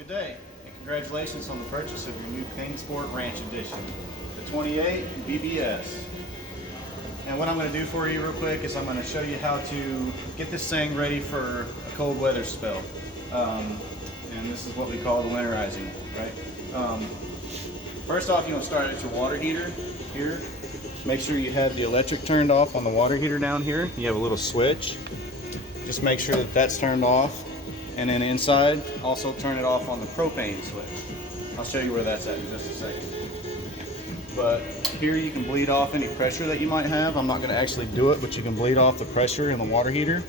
Good day, and congratulations on the purchase of your new Kingsport Ranch Edition, the 28 BBS. And what I'm going to do for you real quick is I'm going to show you how to get this thing ready for a cold weather spell. And this is what we call the winterizing, right? First off, you want to start at your water heater here. Make sure you have the electric turned off on the water heater down here. You have a little switch. Just make sure that that's turned off. And then inside, also turn it off on the propane switch. I'll show you where that's at in just a second. But here you can bleed off any pressure that you might have. I'm not going to actually do it, but you can bleed off the pressure in the water heater.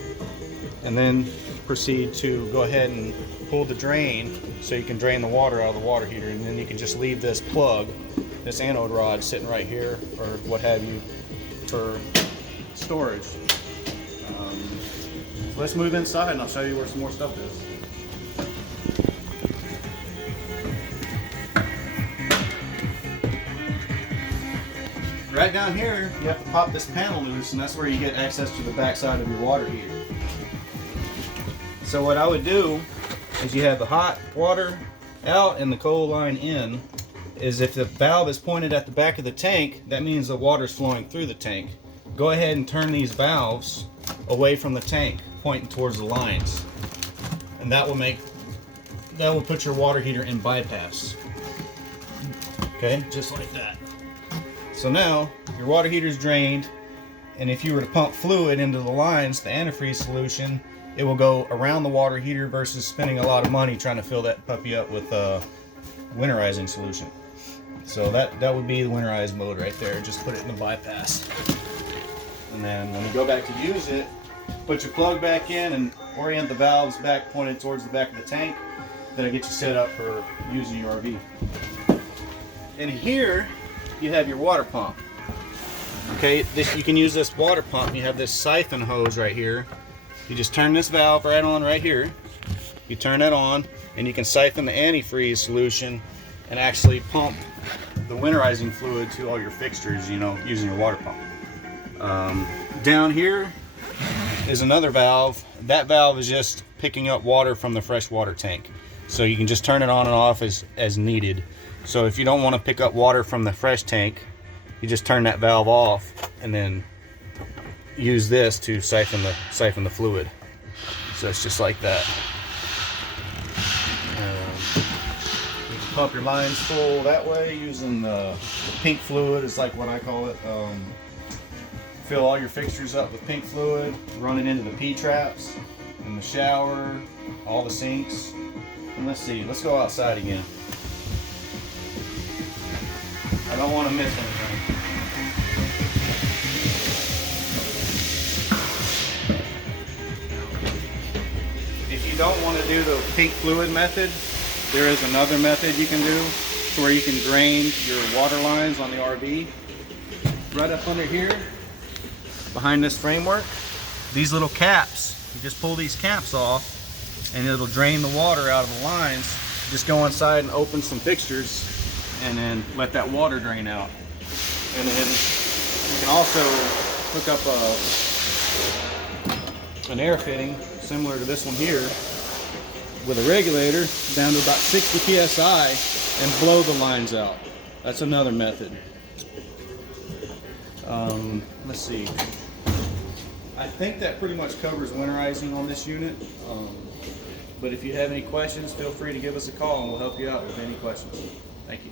And then proceed to go ahead and pull the drain so you can drain the water out of the water heater. And then you can just leave this plug, this anode rod, sitting right here or what have you for storage. Let's move inside and I'll show you where some more stuff is. Right down here, you have to pop this panel loose, and that's where you get access to the back side of your water heater. So what I would do is you have the hot water out and the cold line in. Is if the valve is pointed at the back of the tank, that means the water is flowing through the tank. Go ahead and turn these valves away from the tank, pointing towards the lines, and that will put your water heater in bypass. Okay, just like that. So now your water heater is drained, and if you were to pump fluid into the lines, the antifreeze solution, it will go around the water heater versus spending a lot of money trying to fill that puppy up with winterizing solution. So that would be the winterized mode right there. Just put it in the bypass. And then when you go back to use it, put your plug back in and orient the valves back pointed towards the back of the tank. That'll get you set up for using your RV. And here you have your water pump. Okay, you can use this water pump. You have this siphon hose right here. You just turn this valve right on right here. You turn it on and you can siphon the antifreeze solution and actually pump the winterizing fluid to all your fixtures, you know, using your water pump. Down here is another valve. That valve is just picking up water from the freshwater tank. So you can just turn it on and off as needed. So if you don't want to pick up water from the fresh tank, you just turn that valve off and then use this to siphon the fluid. So it's just like that. You can pump your lines full that way using the pink fluid, is like what I call it. Fill all your fixtures up with pink fluid, run it into the P-traps, in the shower, all the sinks. And let's see, let's go outside again. I don't want to miss anything. If you don't want to do the pink fluid method, there is another method you can do to where you can drain your water lines on the RV. Right up under here, behind this framework, these little caps, you just pull these caps off and it'll drain the water out of the lines. Just go inside and open some fixtures and then let that water drain out. And then you can also hook up an air fitting similar to this one here with a regulator down to about 60 psi and blow the lines out. That's another method. Let's see. I think that pretty much covers winterizing on this unit. But if you have any questions, feel free to give us a call and we'll help you out with any questions. Thank you.